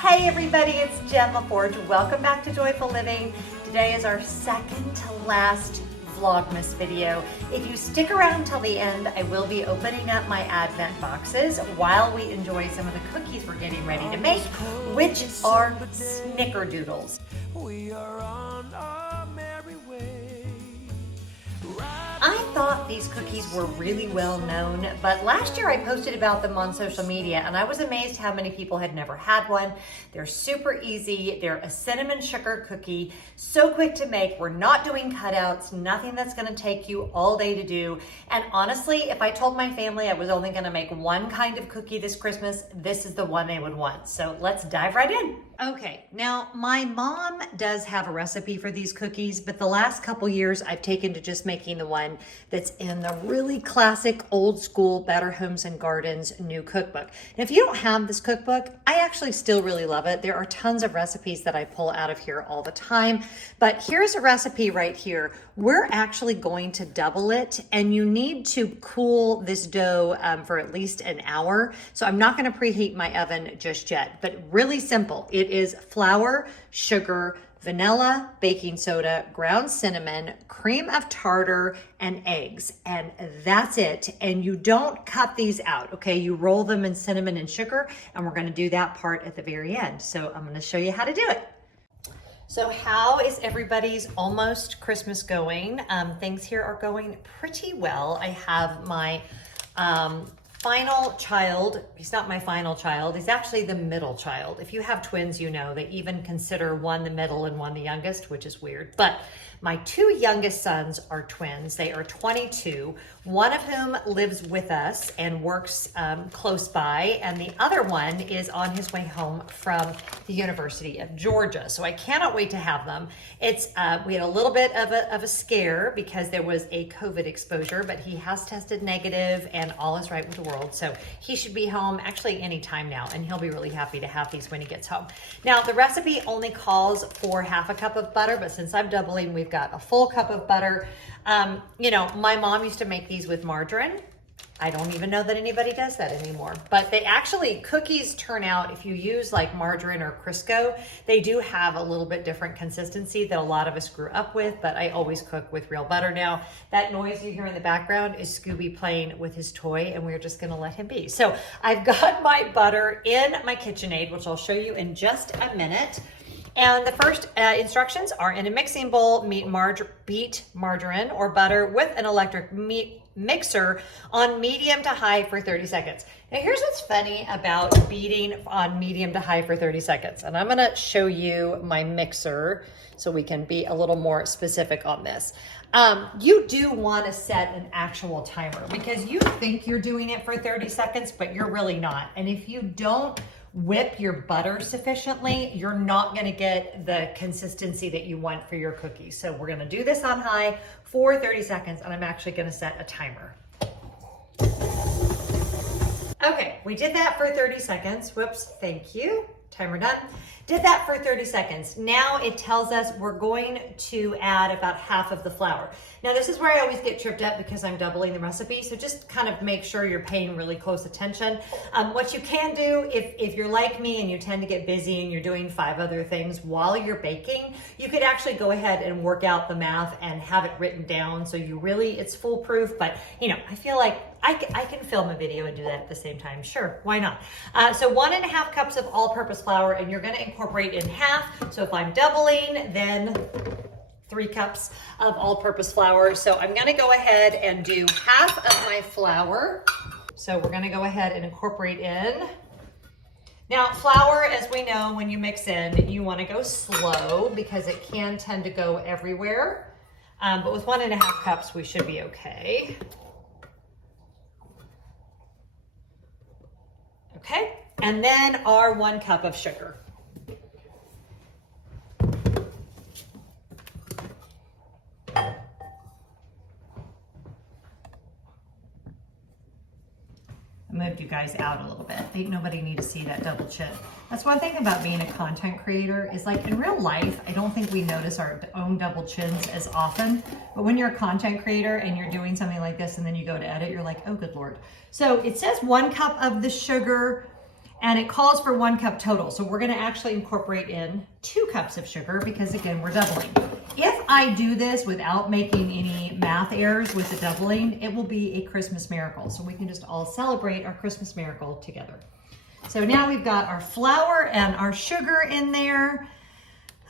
Hey everybody, it's Jen Lefforge. Welcome back to Joyful Living. Today is our second to last Vlogmas video. If you stick around till the end, I will be opening up my Advent boxes while we enjoy some of the cookies we're getting ready to make, which are Snickerdoodles. We are on our merry way. I thought these cookies were really well known, but last year I posted about them on social media and I was amazed how many people had never had one. They're super easy. They're a cinnamon sugar cookie, so quick to make. We're not doing cutouts, nothing that's gonna take you all day to do. And honestly, if I told my family I was only gonna make one kind of cookie this Christmas, this is the one they would want. So let's dive right in. Okay, now my mom does have a recipe for these cookies, but the last couple years I've taken to just making the one that's in the really classic old school Better Homes and Gardens new cookbook. And if you don't have this cookbook, I actually still really love it. There are tons of recipes that I pull out of here all the time, but here's a recipe right here. We're actually going to double it, and you need to cool this dough for at least an hour. So I'm not gonna preheat my oven just yet, but really simple. It is flour, sugar, vanilla, baking soda, ground cinnamon, cream of tartar, and eggs. And that's it. And you don't cut these out, okay? You roll them in cinnamon and sugar, and we're gonna do that part at the very end. So I'm gonna show you how to do it. So how is everybody's almost Christmas going? Things here are going pretty well. I have my final child. He's not my final child. He's actually the middle child. If you have twins, you know they even consider one the middle and one the youngest, which is weird. But my two youngest sons are twins. They are 22, one of whom lives with us and works close by, and the other one is on his way home from the University of Georgia. So I cannot wait to have them. It's we had a little bit of a scare because there was a COVID exposure, but he has tested negative and all is right with the world. So he should be home actually any time now, and he'll be really happy to have these when he gets home. Now the recipe only calls for half a cup of butter, but since I'm doubling, we've got a full cup of butter. You know, my mom used to make these with margarine. I don't even know that anybody does that anymore, but they actually, cookies turn out, if you use like margarine or Crisco, they do have a little bit different consistency that a lot of us grew up with, but I always cook with real butter now. That noise you hear in the background is Scooby playing with his toy, and we're just gonna let him be. So I've got my butter in my KitchenAid, which I'll show you in just a minute. And the first instructions are: in a mixing bowl, beat margarine or butter with an electric mixer on medium to high for 30 seconds. Now here's what's funny about beating on medium to high for 30 seconds. And I'm gonna show you my mixer so we can be a little more specific on this. You do wanna set an actual timer because you think you're doing it for 30 seconds, but you're really not. And if you don't whip your butter sufficiently, you're not gonna get the consistency that you want for your cookies. So we're gonna do this on high for 30 seconds, and I'm actually gonna set a timer. Okay, we did that for 30 seconds. Whoops, thank you. Timer done. Did that for 30 seconds. Now it tells us we're going to add about half of the flour. Now this is where I always get tripped up because I'm doubling the recipe, so just kind of make sure you're paying really close attention. What you can do, if you're like me and you tend to get busy and you're doing 5 other things while you're baking, you could actually go ahead and work out the math and have it written down so it's foolproof. But you know, I feel like I can film a video and do that at the same time. Sure, why not? So 1.5 cups of all-purpose flour, and you're gonna incorporate in half. So if I'm doubling, then 3 cups of all-purpose flour. So I'm gonna go ahead and do half of my flour. So we're gonna go ahead and incorporate in. Now flour, as we know, when you mix in, you wanna go slow because it can tend to go everywhere. But with 1.5 cups, we should be okay. Okay, and then our 1 cup of sugar. I moved you guys out a little bit. Ain't nobody need to see that double chin. That's one thing about being a content creator is, like, in real life, I don't think we notice our own double chins as often, but when you're a content creator and you're doing something like this and then you go to edit, you're like, oh good Lord. So it says 1 cup of the sugar, And it calls for 1 cup total. So we're gonna actually incorporate in 2 cups of sugar because again, we're doubling. If I do this without making any math errors with the doubling, it will be a Christmas miracle. So we can just all celebrate our Christmas miracle together. So now we've got our flour and our sugar in there.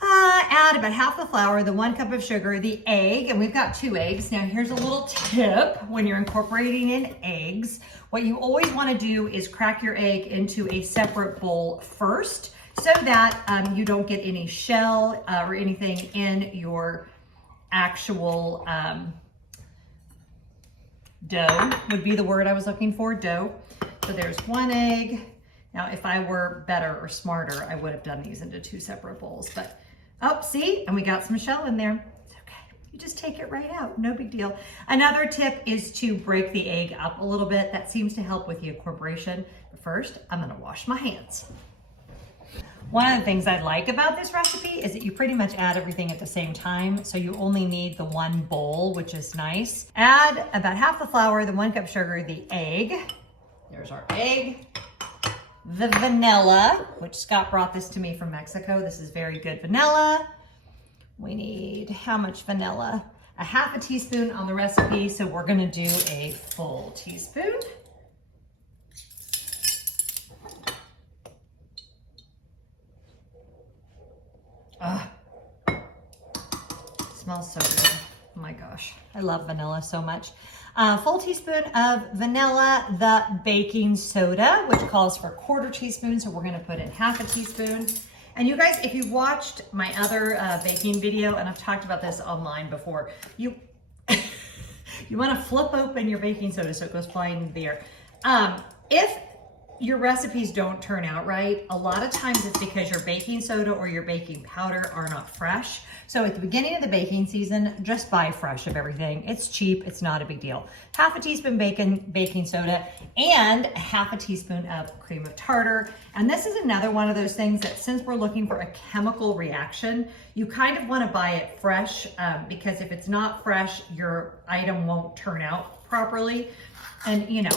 Add about half the flour, the 1 cup of sugar, the egg, and we've got 2 eggs. Now here's a little tip when you're incorporating in eggs. What you always want to do is crack your egg into a separate bowl first so that you don't get any shell or anything in your actual dough, would be the word I was looking for, dough. So there's 1 egg. Now, if I were better or smarter, I would have done these into 2 separate bowls, but oh, see, and we got some shell in there. It's okay, you just take it right out, no big deal. Another tip is to break the egg up a little bit. That seems to help with the incorporation. But first, I'm gonna wash my hands. One of the things I like about this recipe is that you pretty much add everything at the same time, so you only need the 1 bowl, which is nice. Add about half the flour, the 1 cup sugar, the egg. There's our egg. The vanilla, which Scott brought this to me from Mexico. This is very good vanilla. We need how much vanilla? A half a teaspoon on the recipe, so we're gonna do a full teaspoon. Smells so good. Oh my gosh, I love vanilla so much. Full teaspoon of vanilla, the baking soda, which calls for 1/4 teaspoon, so we're gonna put in half a teaspoon. And you guys, if you've watched my other baking video, and I've talked about this online before, you wanna flip open your baking soda so it goes flying into the air. If your recipes don't turn out right, a lot of times it's because your baking soda or your baking powder are not fresh. So at the beginning of the baking season, just buy fresh of everything. It's cheap, it's not a big deal. Half a teaspoon baking soda and half a teaspoon of cream of tartar. And this is another one of those things that since we're looking for a chemical reaction, you kind of wanna buy it fresh because if it's not fresh, your item won't turn out properly. And you know,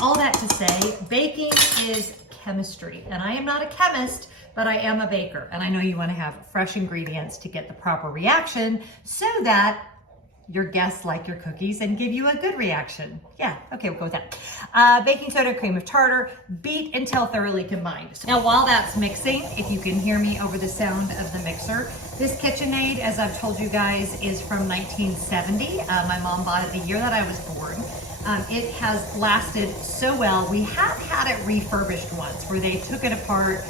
all that to say, baking is chemistry. And I am not a chemist, but I am a baker. And I know you wanna have fresh ingredients to get the proper reaction so that your guests like your cookies and give you a good reaction. Yeah, okay, we'll go with that. Baking soda, cream of tartar, beat until thoroughly combined. Now, while that's mixing, if you can hear me over the sound of the mixer, this KitchenAid, as I've told you guys, is from 1970. My mom bought it the year that I was born. It has lasted so well. We have had it refurbished once where they took it apart.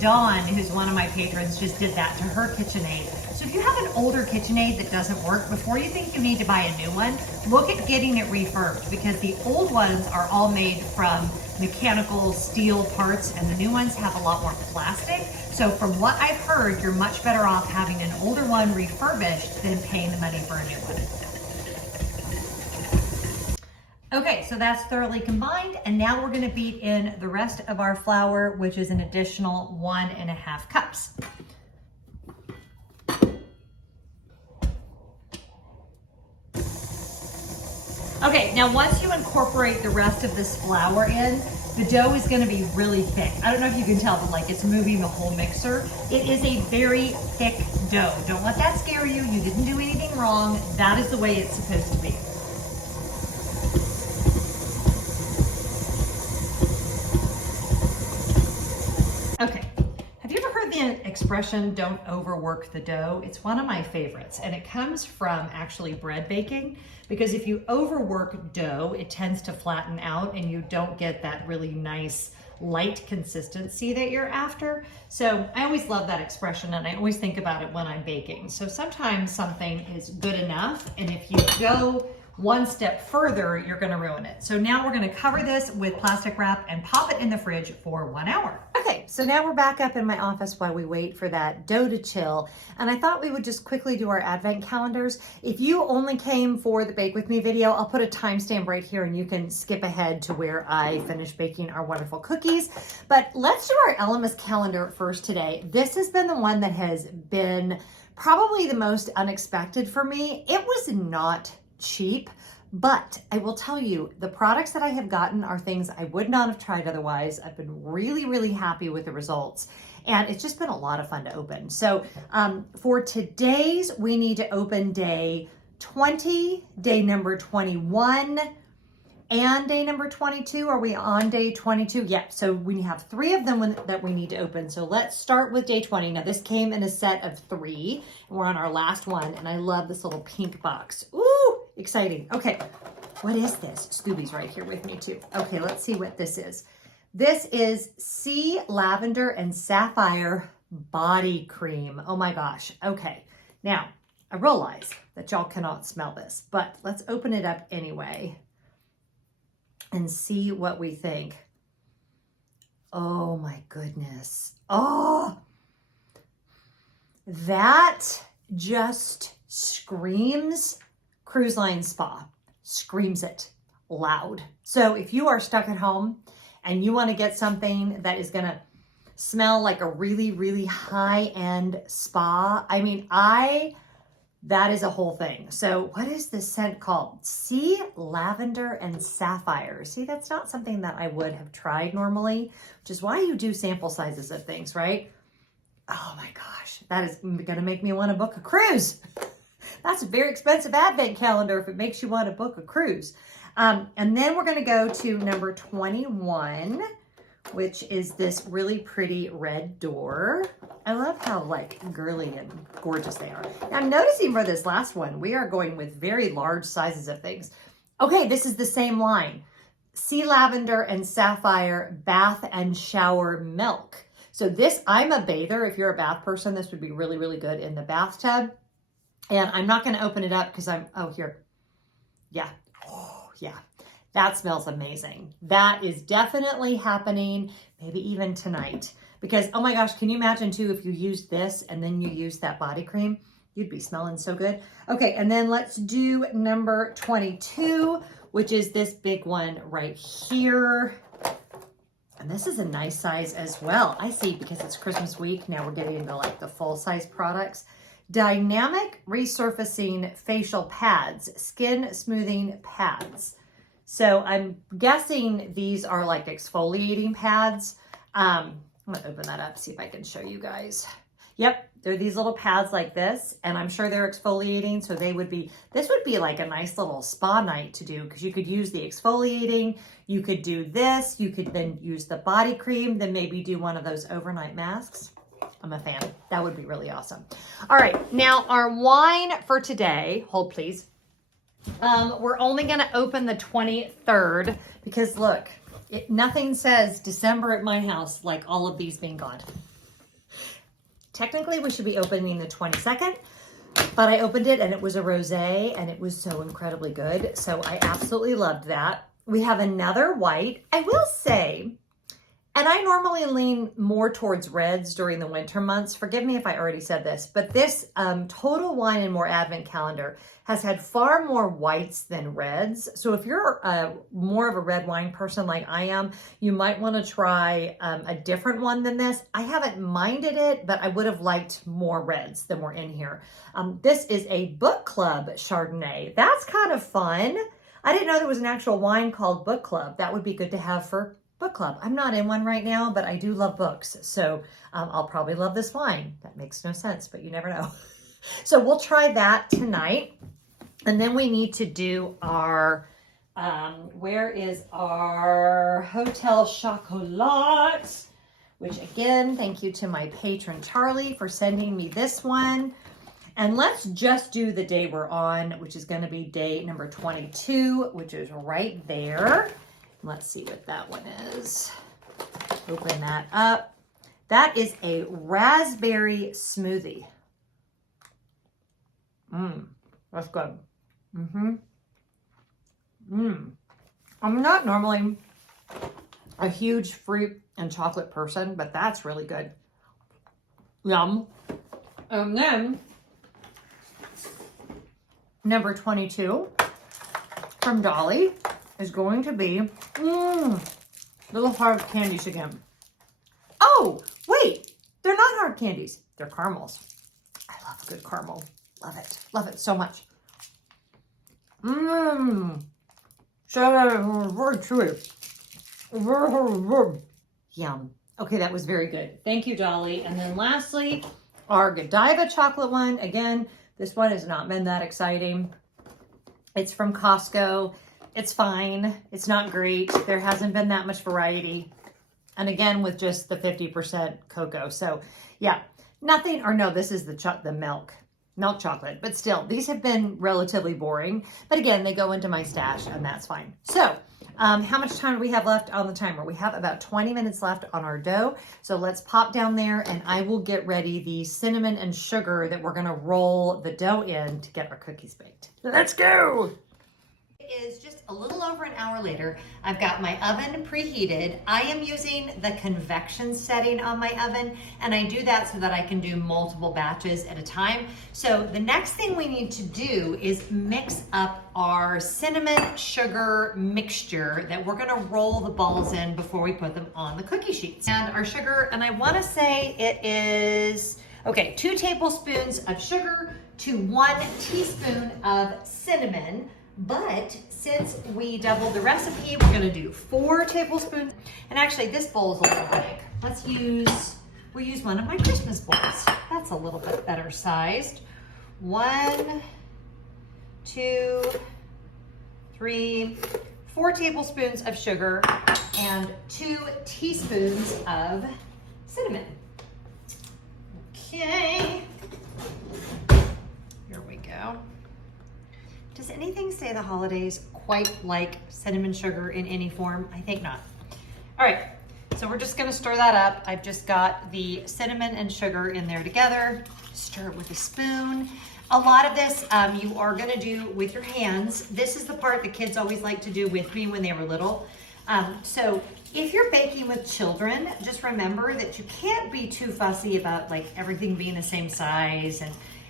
Dawn, who's one of my patrons, just did that to her KitchenAid. So if you have an older KitchenAid that doesn't work, before you think you need to buy a new one, look at getting it refurbed because the old ones are all made from mechanical steel parts and the new ones have a lot more plastic. So from what I've heard, you're much better off having an older one refurbished than paying the money for a new one. Okay, so that's thoroughly combined, and now we're gonna beat in the rest of our flour, which is an additional 1.5 cups. Okay, now once you incorporate the rest of this flour in, the dough is gonna be really thick. I don't know if you can tell, but like it's moving the whole mixer. It is a very thick dough. Don't let that scare you. You didn't do anything wrong. That is the way it's supposed to be. Okay, have you ever heard the expression, don't overwork the dough? It's one of my favorites, and it comes from actually bread baking, because if you overwork dough, it tends to flatten out and you don't get that really nice light consistency that you're after. So I always love that expression, and I always think about it when I'm baking. So sometimes something is good enough, and if you go one step further, you're gonna ruin it. So now we're gonna cover this with plastic wrap and pop it in the fridge for 1 hour. Okay, so now we're back up in my office while we wait for that dough to chill. And I thought we would just quickly do our advent calendars. If you only came for the Bake With Me video, I'll put a timestamp right here and you can skip ahead to where I finish baking our wonderful cookies. But let's do our Elemis calendar first today. This has been the one that has been probably the most unexpected for me. It was not cheap, But I will tell you, the products that I have gotten are things I would not have tried otherwise. I've been really, really happy with the results. And it's just been a lot of fun to open. So for today's, we need to open day 20, day number 21, and day number 22. Are we on day 22? Yeah, so we have 3 of them that we need to open. So let's start with day 20. Now this came in a set of 3, and we're on our last one, and I love this little pink box. Ooh, exciting. Okay, what is this? Scooby's right here with me too. Okay, let's see what this is. This is Sea Lavender and Sapphire Body Cream. Oh my gosh. Okay, now I realize that y'all cannot smell this, but let's open it up anyway and see what we think. Oh my goodness. Oh, that just screams cruise line spa. Screams it loud. So if you are stuck at home and you want to get something that is going to smell like a really, really high-end spa, I mean, that is a whole thing. So what is this scent called? Sea Lavender and Sapphire. See, that's not something that I would have tried normally, which is why you do sample sizes of things, right? Oh my gosh, that is gonna make me want to book a cruise. That's a very expensive advent calendar if it makes you want to book a cruise. And then we're gonna go to number 21, which is this really pretty red door. I love how like girly and gorgeous they are. I'm noticing for this last one, we are going with very large sizes of things. Okay, this is the same line. Sea Lavender and Sapphire Bath and Shower Milk. So this, I'm a bather. If you're a bath person, this would be really, really good in the bathtub. And I'm not gonna open it up because here. Yeah, oh yeah. That smells amazing. That is definitely happening, maybe even tonight. Because, oh my gosh, can you imagine too, if you used this and then you use that body cream, you'd be smelling so good. Okay, and then let's do number 22, which is this big one right here. And this is a nice size as well. I see, because it's Christmas week, now we're getting into like the full size products. Dynamic Resurfacing Facial Pads, Skin Smoothing Pads. So I'm guessing these are like exfoliating pads. I'm gonna open that up, see if I can show you guys. Yep, they're these little pads like this, and I'm sure they're exfoliating, so this would be like a nice little spa night to do, because you could use the exfoliating, you could do this, you could then use the body cream, then maybe do one of those overnight masks. I'm a fan. That would be really awesome. All right, now our wine for today, hold please. We're only going to open the 23rd because look, nothing says December at my house like all of these being gone. Technically, we should be opening the 22nd, but I opened it and it was a rosé and it was so incredibly good. So I absolutely loved that. We have another white. I will say, and I normally lean more towards reds during the winter months. Forgive me if I already said this, but this Total Wine and More Advent Calendar has had far more whites than reds. So if you're more of a red wine person like I am, you might want to try a different one than this. I haven't minded it, but I would have liked more reds than were in here. This is a book club Chardonnay. That's kind of fun. I didn't know there was an actual wine called book club. That would be good to have for book club. I'm not in one right now, but I do love books. So I'll probably love this wine. That makes no sense, but you never know. So we'll try that tonight. And then we need to do our, where is our Hotel Chocolat? Which again, thank you to my patron Charlie for sending me this one. And let's just do the day we're on, which is going to be day number 22, which is right there. Let's see what that one is. Open that up. That is a raspberry smoothie. That's good. I'm not normally a huge fruit and chocolate person, but that's really good. Yum. And then number 22 from Dolly is going to be little hard candies again. Oh, wait, they're not hard candies. They're caramels. I love good caramel. Love it so much. Mmm. Very chewy. Yum. Okay, that was very good. Thank you, Dolly. And then lastly, our Godiva chocolate one. Again, this one has not been that exciting. It's from Costco. It's fine. It's not great. There hasn't been that much variety. And again, with just the 50% cocoa. So yeah, nothing, or no, this is the milk chocolate. But still, these have been relatively boring. But again, they go into my stash and that's fine. So how much time do we have left on the timer? We have about 20 minutes left on our dough. So let's pop down there and I will get ready the cinnamon and sugar that we're gonna roll the dough in to get our cookies baked. Let's go. It is just a little over an hour later. I've got my oven preheated. I am using the convection setting on my oven, and I do that so that I can do multiple batches at a time. So the next thing we need to do is mix up our cinnamon sugar mixture that we're gonna roll the balls in before we put them on the cookie sheets. And our sugar, and I wanna say it is, okay, 2 tablespoons of sugar to 1 teaspoon of cinnamon. But since we doubled the recipe, we're gonna do 4 tablespoons. And actually this bowl is a little big. We'll use one of my Christmas bowls. That's a little bit better sized. 1, 2, 3, 4 tablespoons of sugar and 2 teaspoons of cinnamon. Okay, here we go. Does anything say the holidays quite like cinnamon sugar in any form? I think not. All right, so we're just gonna stir that up. I've just got the cinnamon and sugar in there together. Stir it with a spoon. A lot of this you are gonna do with your hands. This is the part the kids always like to do with me when they were little. So if you're baking with children, just remember that you can't be too fussy about like everything being the same size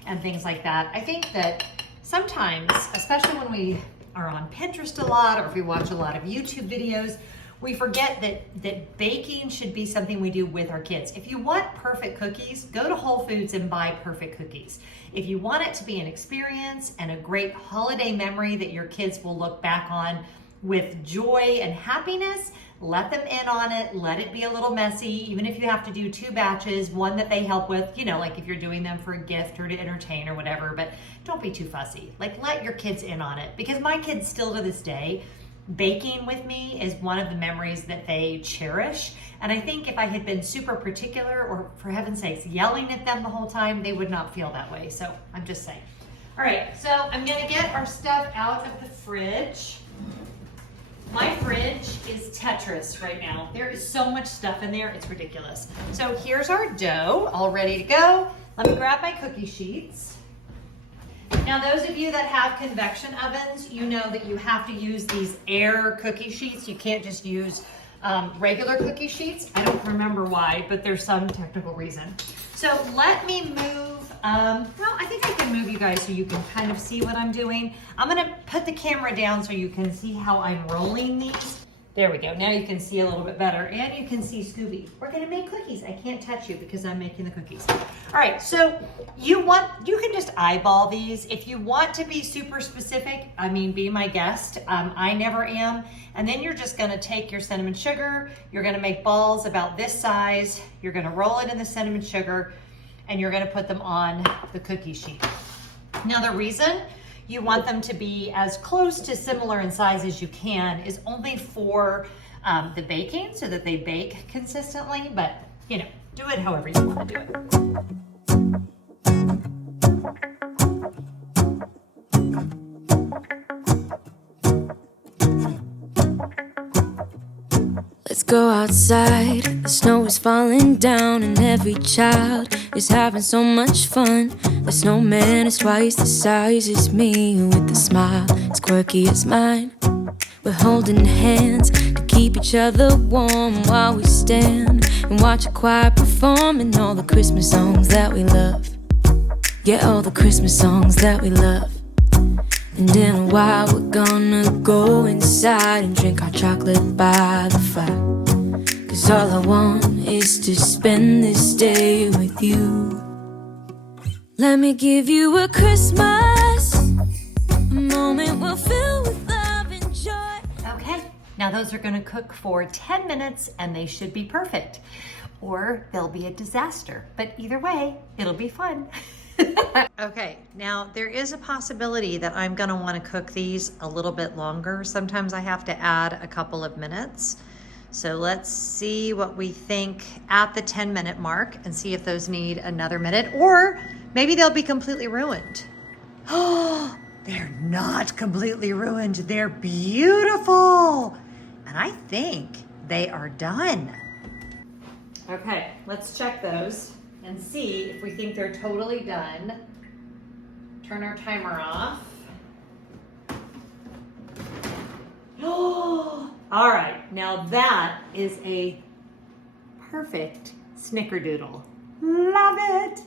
and things like that. I think that sometimes, especially when we are on Pinterest a lot or if we watch a lot of YouTube videos, we forget that baking should be something we do with our kids. If you want perfect cookies, go to Whole Foods and buy perfect cookies. If you want it to be an experience and a great holiday memory that your kids will look back on with joy and happiness, let them in on it, let it be a little messy, even if you have to do 2 batches, one that they help with, you know, like if you're doing them for a gift or to entertain or whatever, but don't be too fussy. Like let your kids in on it, because my kids still to this day, baking with me is one of the memories that they cherish. And I think if I had been super particular or for heaven's sakes, yelling at them the whole time, they would not feel that way. So I'm just saying. All right, so I'm gonna get our stuff out of the fridge. My fridge is Tetris right now. There is so much stuff in there, it's ridiculous. So here's our dough, all ready to go. Let me grab my cookie sheets. Now those of you that have convection ovens, you know that you have to use these air cookie sheets. You can't just use regular cookie sheets. I don't remember why, but there's some technical reason. So let me move, well, I think I can move you guys so you can kind of see what I'm doing. I'm gonna put the camera down so you can see how I'm rolling these. There we go, now you can see a little bit better and you can see Scooby. We're gonna make cookies. I can't touch you because I'm making the cookies. All right, so you can just eyeball these. If you want to be super specific, I mean, be my guest. I never am. And then you're just gonna take your cinnamon sugar, you're gonna make balls about this size, you're gonna roll it in the cinnamon sugar, and you're gonna put them on the cookie sheet. Now the reason you want them to be as close to similar in size as you can is only for the baking, so that they bake consistently, but you know, do it however you want to do it. Let's go outside, the snow is falling down and every child is having so much fun. The snowman is twice the size as me, with a smile as quirky as mine. We're holding hands to keep each other warm while we stand and watch a choir performing all the Christmas songs that we love. Yeah, all the Christmas songs that we love. And in a while we're gonna go inside and drink our chocolate by the fire. 'Cause all I want is to spend this day with you. Let me give you a Christmas moment we'll fill with love and joy. Okay, now those are gonna cook for 10 minutes and they should be perfect. Or they'll be a disaster, but either way, it'll be fun. Okay, now there is a possibility that I'm gonna wanna cook these a little bit longer. Sometimes I have to add a couple of minutes. So let's see what we think at the 10-minute mark and see if those need another minute, or maybe they'll be completely ruined. Oh, they're not completely ruined. They're beautiful. And I think they are done. Okay, let's check those and see if we think they're totally done. Turn our timer off. Oh, all right, now that is a perfect snickerdoodle. Love it.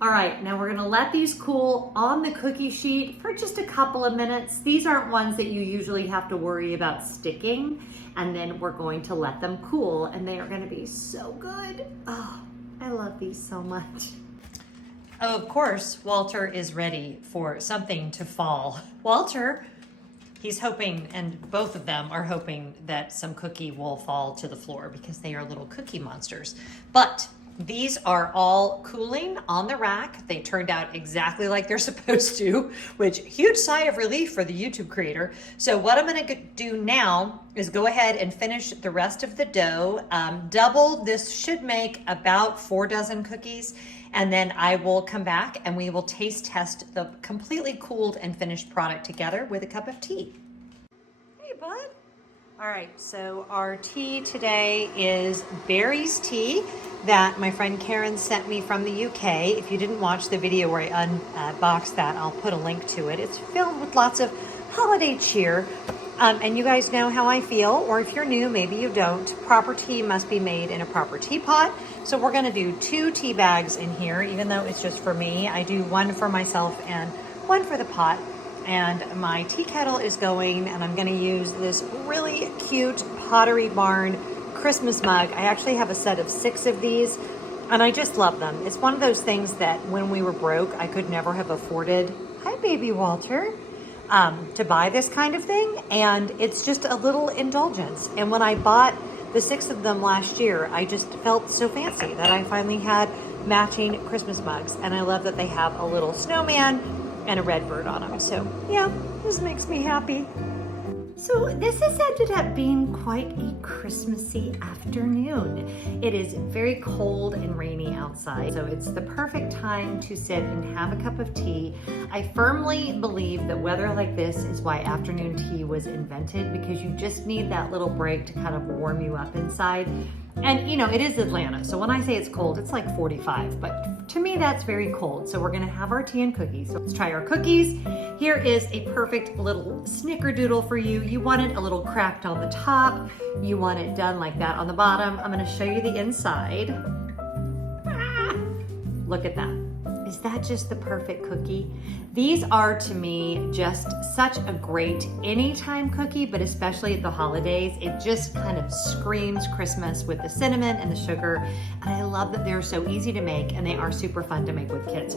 All right, now we're gonna let these cool on the cookie sheet for just a couple of minutes. These aren't ones that you usually have to worry about sticking, and then we're going to let them cool, and they are gonna be so good. Oh, I love these so much. Oh, of course, Walter is ready for something to fall. Walter, he's hoping, and both of them are hoping that some cookie will fall to the floor because they are little cookie monsters. But these are all cooling on the rack. They turned out exactly like they're supposed to, which huge sigh of relief for the YouTube creator. So what I'm gonna do now is go ahead and finish the rest of the dough. Double, this should make about 4 dozen cookies. And then I will come back and we will taste test the completely cooled and finished product together with a cup of tea. Hey, bud. All right, so our tea today is berries tea that my friend Karen sent me from the UK. If you didn't watch the video where I unboxed that, I'll put a link to it. It's filled with lots of holiday cheer. And you guys know how I feel, or if you're new, maybe you don't. Proper tea must be made in a proper teapot. So we're gonna do 2 tea bags in here, even though it's just for me. I do 1 for myself and 1 for the pot. And my tea kettle is going, and I'm gonna use this really cute Pottery Barn Christmas mug. I actually have a set of 6 of these, and I just love them. It's one of those things that when we were broke, I could never have afforded, hi baby Walter, to buy this kind of thing, and it's just a little indulgence. And when I bought the 6 of them last year, I just felt so fancy that I finally had matching Christmas mugs, and I love that they have a little snowman and a red bird on them. So yeah, this makes me happy. So this has ended up being quite a Christmassy afternoon. It is very cold and rainy outside, so it's the perfect time to sit and have a cup of tea. I firmly believe that weather like this is why afternoon tea was invented, because you just need that little break to kind of warm you up inside. And you know, it is Atlanta, so when I say it's cold, it's like 45, but to me that's very cold. So we're gonna have our tea and cookies. So let's try our cookies. Here is a perfect little snickerdoodle for you. You want it a little cracked on the top. You want it done like that on the bottom. I'm gonna show you the inside. Look at that. Is that just the perfect cookie? These are, to me, just such a great anytime cookie, but especially at the holidays. It just kind of screams Christmas with the cinnamon and the sugar. And I love that they're so easy to make, and they are super fun to make with kids.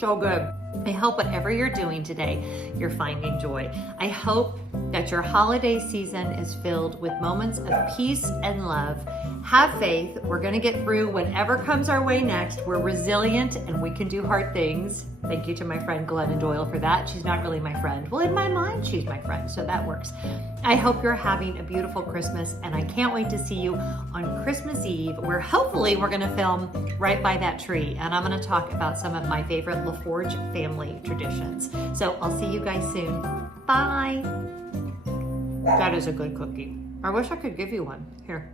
So good. I hope whatever you're doing today, you're finding joy. I hope that your holiday season is filled with moments of peace and love. Have faith. We're going to get through whatever comes our way next. We're resilient and we can do hard things. Thank you to my friend Glennon Doyle for that. She's not really my friend. Well, in my mind, she's my friend, so that works. I hope you're having a beautiful Christmas, and I can't wait to see you on Christmas Eve, where hopefully we're going to film right by that tree, and I'm going to talk about some of my favorite Lefforge family traditions. So I'll see you guys soon. Bye. That is a good cookie. I wish I could give you one. Here.